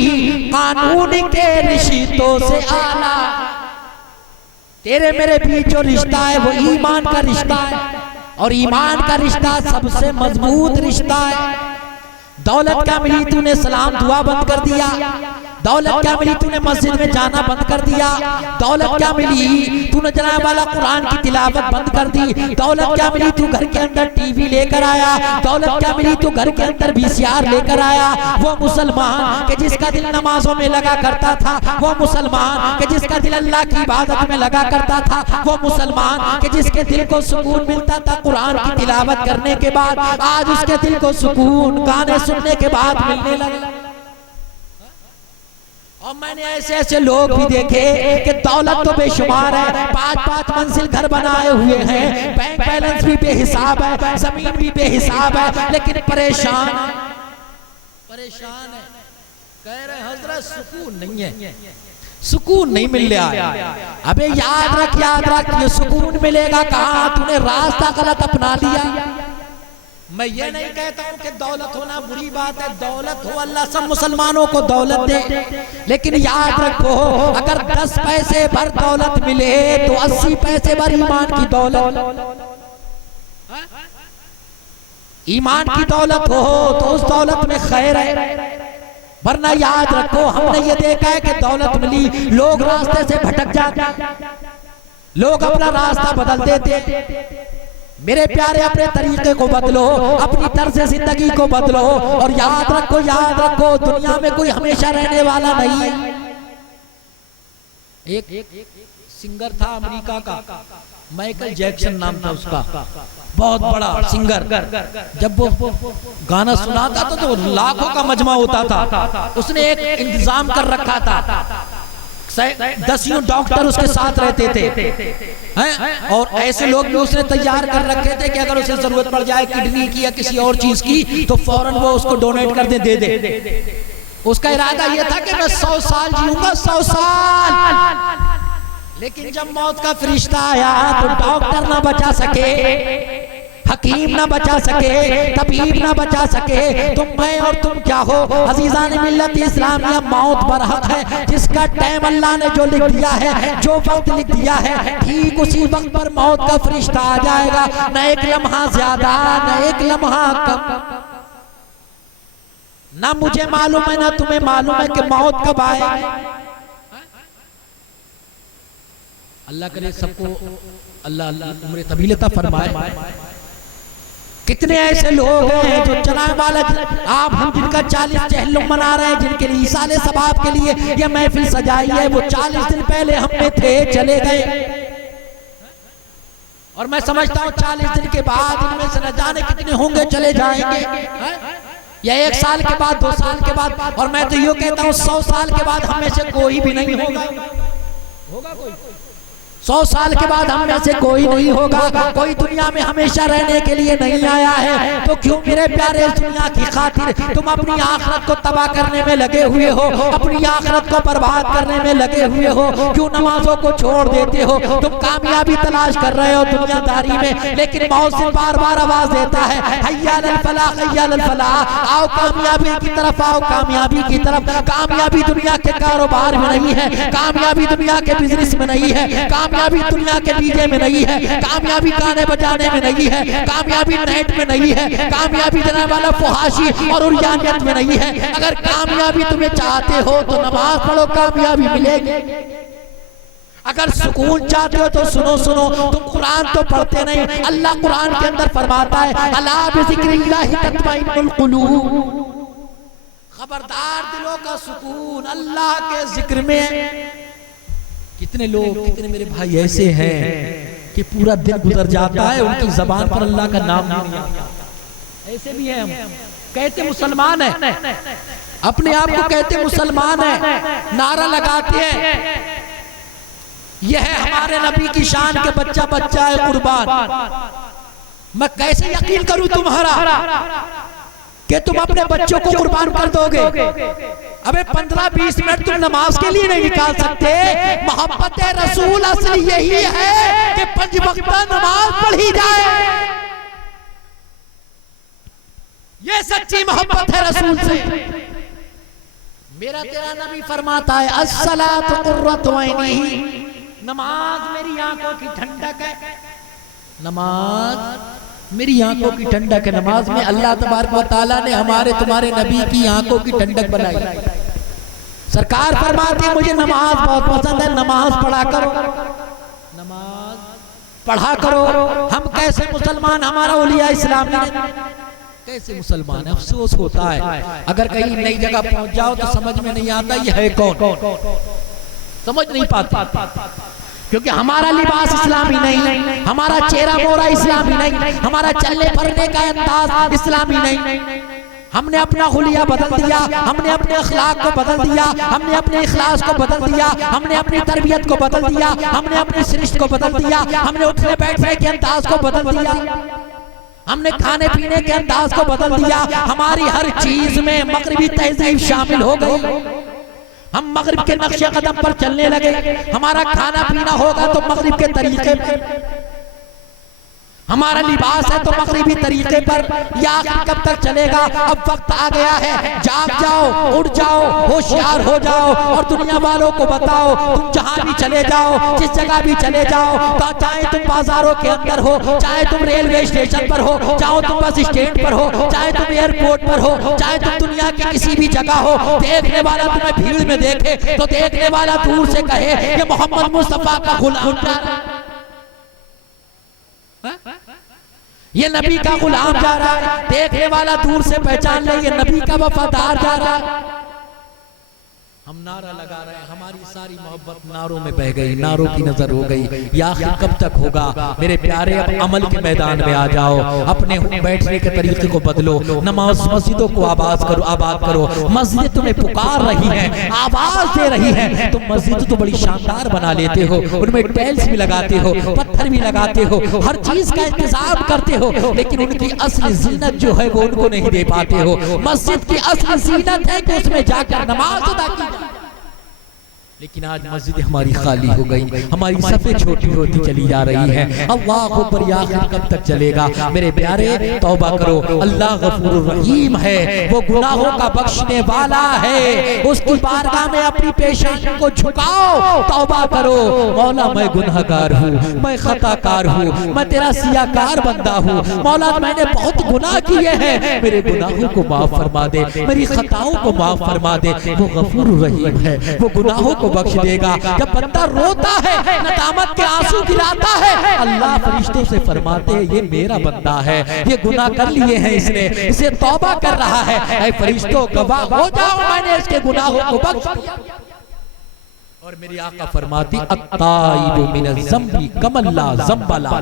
कानून के रिश्तों से आला। तेरे मेरे बीच जो रिश्ता है वो ईमान का रिश्ता है, और ईमान का रिश्ता सबसे मजबूत रिश्ता है। दौलत क्या मिली, तूने सलाम दुआ बंद कर दिया। दौलत क्या मिली, तूने मस्जिद में जाना बंद कर दिया। दौलत क्या मिली, तूने जनाब वाला कुरान की तिलावत बंद कर दी। दौलत क्या मिली, तू घर के अंदर टीवी लेकर आया। दौलत क्या मिली, तू घर के अंदर VCR लेकर आया। वो मुसलमान के जिसका दिल नमाजों में लगा करता था, वो मुसलमान के जिसका दिल अल्लाह की इबादत में लगा करता था, वो मुसलमान के जिसके दिल को सुकून मिलता था कुरान की तिलावत करने के बाद, आज उसके दिल को सुकून गाने सुनने के बाद मिलने लगा। और मैंने ऐसे ऐसे लोग भी देखे कि दौलत तो बेशुमार है, 5-5 मंजिल घर बनाए हुए हैं, बैंक बैलेंस भी बेहिसाब है, जमीन भी बेहिसाब है, लेकिन परेशान है। कह रहे हजरत सुकून नहीं है, सुकून नहीं मिल रहा है। अबे याद रख, ये सुकून मिलेगा कहाँ? तूने रास्ता गलत अपना लिया। मैं ये नहीं कहता हूँ कि दौलत होना बुरी बात है, दौलत हो, अल्लाह सब मुसलमानों को दौलत दे, लेकिन याद रखो, अगर 10 पैसे भर दौलत मिले तो 80 पैसे भर ईमान की दौलत, ईमान की दौलत हो तो उस दौलत में खैर है। वरना याद रखो, हमने ये देखा है कि दौलत मिली, लोग रास्ते से भटक जाते, लोग अपना रास्ता बदल देते। मेरे प्यारे, अपने तरीके को बदलो, अपनी तर्ज जिंदगी को बदलो, और याद रखो दुनिया में कोई हमेशा रहने वाला नहीं है। एक सिंगर था अमेरिका का, माइकल जैक्सन नाम था उसका, बहुत बड़ा सिंगर। जब वो गाना सुनाता था तो लाखों का मजमा होता था। उसने एक इंतजाम कर रखा था, 10 डॉक्टर उसके साथ रहते थे हैं, और ऐसे लोग भी उसने तैयार कर रखे थे कि अगर उसे जरूरत पड़ जाए किडनी की या किसी और चीज की तो फौरन वो उसको डोनेट कर दे। उसका इरादा यह था कि मैं 100 साल जीऊंगा, 100 साल। लेकिन जब मौत का फरिश्ता आया तो डॉक्टर ना बचा सके, हकीम ना बचा सके, तबीब ना बचा सके, तो मैं और तुम क्या हो? अजीजान मिल्लत इस्लामिया, मौत बरहक है। जिसका टाइम अल्लाह ने जो लिख दिया है, जो वक्त लिख दिया है, ठीक उसी वक्त पर मौत का फरिश्ता आ जाएगा। न एक लम्हा ज्यादा, न एक लम्हा कम। ना मुझे मालूम है ना तुम्हें मालूम है कि मौत कब आए। अल्लाह करे सबको अल्लाह उम्र तबीलता फरमाए। कितने ऐसे लोग हैं जो चलाने वाला, आप हम जिनका 40 चहलुम मना रहे हैं, जिनके लिए ईसाले सबाब के लिए ये महफिल सजाई है, वो 40 दिन पहले हम में थे, चले गए। और मैं समझता हूँ 40 दिन के बाद इनमें से न जाने कितने होंगे चले जाएंगे, या 1 साल के बाद, 2 साल के बाद, और मैं तो यूँ कहता हूँ 100 साल के बाद हम में से कोई भी नहीं होगा। होगा कोई? 100 साल के बाद हम में से कोई नहीं होगा, कोई दुनिया में हमेशा रहने के लिए नहीं आया है। तो क्यों मेरे प्यारे इस दुनिया की खातिर तुम अपनी आखिरत को तबाह करने में लगे हुए हो, अपनी आखिरत को बर्बाद करने में लगे हुए हो? क्यों नमाजों को छोड़ देते हो? तुम कामयाबी तलाश कर रहे हो दुनियादारी में, लेकिन मौत से बार बार आवाज देता है हय्या अलल फलाह, हय्या अलल फलाह, आओ कामयाबी की तरफ, आओ कामयाबी की तरफ। कामयाबी दुनिया के कारोबार में नहीं है, कामयाबी दुनिया के बिजनेस में नहीं है, कामयाबी दुनिया के डीजे में नहीं है, कामयाबी गाने बजाने में नहीं है, कामयाबी नेट में नहीं है, कामयाबी देने वाला फुहाशी और उरियानियत में नहीं है। अगर कामयाबी तुम्हें चाहते हो तो नमाज पढ़ो, कामयाबी मिलेगी। अगर सुकून चाहते हो तो सुनो, तुम कुरान तो पढ़ते नहीं। अल्लाह कुरान के अंदर फरमाता है अला बिज़िक्रिल्लाहि तत्मइन्नुल कुलूब, खबरदार दिलों का सुकून अल्लाह के जिक्र में। कितने लोग, कितने मेरे भाई ऐसे हैं कि पूरा दिन गुजर जाता है उनकी जबान पर अल्लाह का नाम नहीं आता। ऐसे भी हैं, हम कहते मुसलमान है, अपने आप को कहते मुसलमान है, नारा लगाते हैं यह है हमारे नबी की शान के बच्चा बच्चा है कुर्बान। मैं कैसे यकीन करूं तुम्हारा कि तुम अपने बच्चों को कुर्बान कर दोगे? अबे 15-20 मिनट तुम नमाज के लिए नहीं निकाल सकते? मोहब्बत रसूल असली यही है कि 5 वक्त नमाज पढ़ी जाए। ये सच्ची मोहब्बत है रसूल से। मेरा तेरा नबी फरमाता है अस्सलातु कुर्रतु ऐनी, नमाज मेरी आंखों की ठंडक है, नमाज मेरी आंखों की ठंडक है। नमाज में अल्लाह तबारक व तआला ने हमारे तुम्हारे नबी की आंखों की ठंडक बनाई। सरकार फरमाती है मुझे नमाज बहुत पसंद है, नमाज पढ़ा करो, नमाज पढ़ा करो। हम कैसे मुसलमान, हमारा औलिया इस्लाम कैसे मुसलमान है? अफसोस होता है अगर कहीं नई जगह पहुंच जाओ तो समझ में नहीं आता ये है कौन, समझ नहीं पाते, क्योंकि हमारा लिबास इस्लामी नहीं, हमारा चेहरा मोहरा इस्लामी नहीं, हमारा चलने फिरने का अंदाज इस्लामी नहीं। हमने अपना हुलिया बदल दिया, हमने अपने अखलाक को बदल दिया, हमने अपने इखलास को बदल दिया, हमने अपनी तरबियत को बदल दिया, हमने अपनी सृष्टि को बदल दिया, हमने उठने बैठने के अंदाज को बदल दिया, हमने खाने पीने के अंदाज को बदल दिया। हमारी हर चीज में मगरिबी तहजीब शामिल हो गई। हम मगरिब के नक्शे कदम पर चलने लगे। हमारा खाना पीना होगा तो मगरिब के तरीके पर, हमारा लिबास है तो मगरिबी तरीके पर। या कब तक चलेगा? अब वक्त आ गया है, जाग जाओ, उठ जाओ, होशियार हो जाओ और दुनिया वालों को बताओ। तुम जहां भी चले जाओ, जिस जगह भी चले जाओ, तो चाहे तुम बाजारों के अंदर हो, चाहे तुम रेलवे स्टेशन पर हो, चाहे तुम बस स्टैंड पर हो, चाहे तुम एयरपोर्ट पर हो, चाहे तुम दुनिया की किसी भी जगह हो, देखने वाला तुम्हें भीड़ में देखे तो देखने वाला दूर से कहे ये मोहम्मद मुस्तफा का गुलाम, ये नबी का गुलाम जा रहा है। देखने वाला दूर से पहचान ले ये नबी का वफादार जा रहा है। हम नारा लगा रहे हैं, हमारी सारी मोहब्बत नारों में बह गई, नारों की नजर हो गई। या आखिर कब तक होगा? मेरे प्यारे अब अमल के मैदान में आ जाओ, अपने बैठने के तरीके को बदलो, नमाज मस्जिदों को आबाद करो। मस्जिद तुम्हें पुकार रही है, आवाज दे रही है, तुम मस्जिद तो बड़ी शानदार बना लेते हो, उनमें टाइल्स भी लगाते हो, पत्थर भी लगाते हो, हर चीज का इंतजाम करते हो, लेकिन उनकी असली जीनत जो है वो उनको नहीं दे पाते हो। मस्जिद की असली जीनत है कि उसमें जाकर नमाज अदा की, लेकिन आज मस्जिद हमारी खाली हो गई, हमारी सफे छोटी होती चली जा रही है। अल्लाह अकबर, आखिर कब तक चलेगा? मेरे प्यारे तौबा करो, अल्लाह गफूरुर रहीम है, वो गुनाहों का बख्शने वाला है। उसकी बारगाह में अपनी पेशानी को झुकाओ, तौबा करो। मौला मैं गुनहगार हूँ, मैं खताकार हूँ, मैं तेरा सियाकार बंदा हूँ। मौला मैंने बहुत गुनाह किए हैं, मेरे गुनाहों को माफ फरमा दे, मेरी खताओं को माफ फरमा दे। वो गफूरुर रहीम है, वो गुनाहों को बख्श देगा। जब बंदा रोता है, नदामत के आंसू गिराता है, अल्लाह फरिश्तों से फरमाते हैं ये मेरा बंदा है, ये गुनाह कर लिए हैं इसने, इसे तौबा कर रहा है। ऐ फरिश्तों गवाह हो जाओ, मैंने इसके गुनाहों को बख्श दिया। और मेरी आका फरमाती अत्ताइबु मिनज़ ज़म्बि कमल्ला ज़म्बला,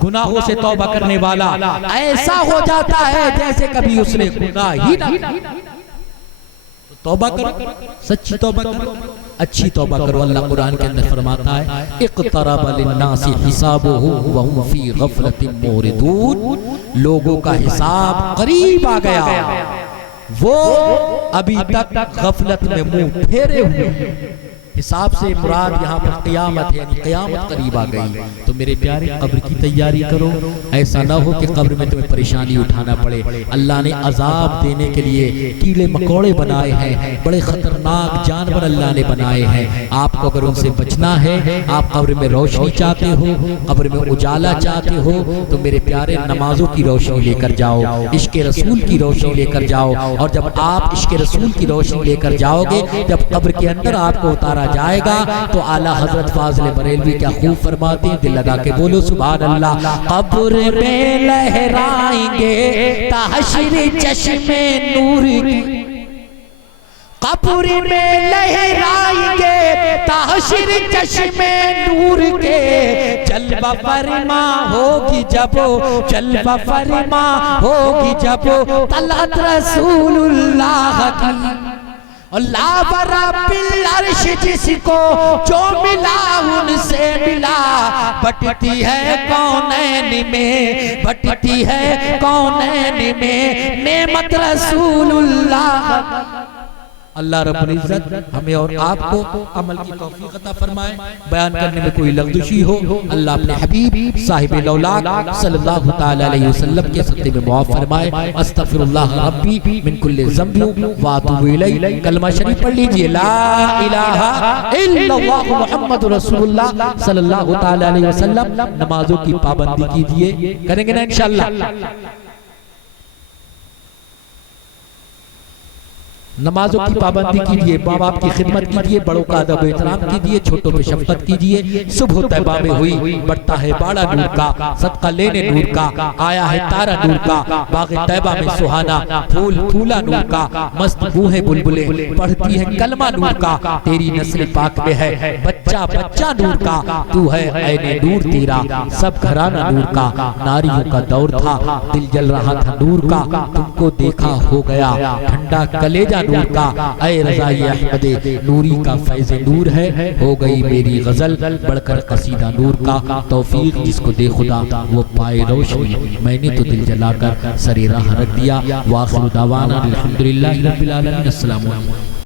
गुनाहों से तौबा करने वाला ऐसा हो जाता है जैसे कभी उसने गुनाह ही ना। तौबा करो, सच्ची तौबा करो। अच्छी तौबा करो। अल्लाह कुरान के अंदर फरमाता है इक़्तरब लिन्नासि हिसाबुहुम व हुम फी गफलतिन मुरिदून, लोगों का हिसाब करीब आ गया, वो अभी तक गफलत में मुंह फेरे हुए हैं। हिसाब से मुराद यहाँ पर क़यामत है, यानी क़यामत करीब आ गई। तो मेरे प्यारे कब्र की तैयारी करो, ऐसा ना हो कि कब्र में तुम्हें परेशानी उठाना पड़े। अल्लाह ने अजाब देने के लिए कीड़े मकोड़े बनाए हैं, बड़े खतरनाक जानवर अल्लाह ने बनाए हैं। आपको अगर उनसे बचना है, आप कब्र में रोशनी चाहते हो, कब्र में उजाला चाहते हो, तो मेरे प्यारे नमाजों की रोशनी लेकर जाओ, इश्क रसूल की रोशनी लेकर जाओ। और जब आप इश्क रसूल की रोशनी लेकर जाओगे, जब कब्र के अंदर आपको उतारा जाएगा, तो आला हजरत फाजिल बरेलवी क्या खूब फरमाते हैं, दिल लगा के बोलो सुभान अल्लाह। कब्र में लहराएंगे ताहशरी चश्मे नूर की, कब्र में लहराएंगे ताहशरी चश्मे नूर के, जलवा फरमा होगी जब, जलवा फरमा होगी जब तलत रसूलुल्लाह की। और लाबरा बिल अर्श जिसको जो मिला उनसे मिला, बटती है कौनैन में, बटती है कौनैन में नेमत रसूलुल्लाह। अल्लाह रब्बुल इज्जत हमें और आपको अमल की तौफीक अता फरमाए। बयान करने में कोई लग़ज़शी हो, अल्लाह अपने हबीब साहिब लौलाक सल्लल्लाहु तआला अलैहि वसल्लम के सत्ते में मुआफ़ फरमाए। अस्तग़फिरुल्लाह रब्बी मिन कुल्लि ज़ंबिन व अतूबु इलैहि। कलमा शरीफ पढ़ लीजिए, ला इलाहा इल्लल्लाह मुहम्मदुर रसूलुल्लाह सल्लल्लाहु तआला अलैहि वसल्लम। नमाजों की पाबंदी कीजिए, करेंगे ना इंशाअल्लाह। नमाजों की पाबंदी कीजिए, माँ बाप की खिदमत कीजिए, बड़ों का अदब एहतराम कीजिए, छोटों पे शफकत कीजिए। सुबह तैबा में हुई बढ़ता है बाड़ा नूर का, सदका लेने नूर का, आया है तारा नूर का, बाग़ तैबा में सुहाना फूल फूला नूर का, मस्त बूहे बुलबुले पढ़ती है कलमा नूर का, तेरी नस्ल पाक में है बच्चा बच्चा नूर का, तू है ऐने नूर तेरा सब घराना नूर का। नारियों का दौर था, दिल जल रहा था नूर का, तुमको देखा हो गया ठंडा कलेजा नूर का। ऐ रज़ाई अहमदे नूरी का फैज़ नूर है, हो गई मेरी गजल बढ़कर कसीदा नूर का। तौफीक जिसको दे खुदा वो पाए रोशनी, मैंने तो दिल जलाकर सरे राह रख दिया। वाखिर दावाना अल्हम्दुलिल्लाहि रब्बिल आलमीन। अस्सलामु अलैकुम।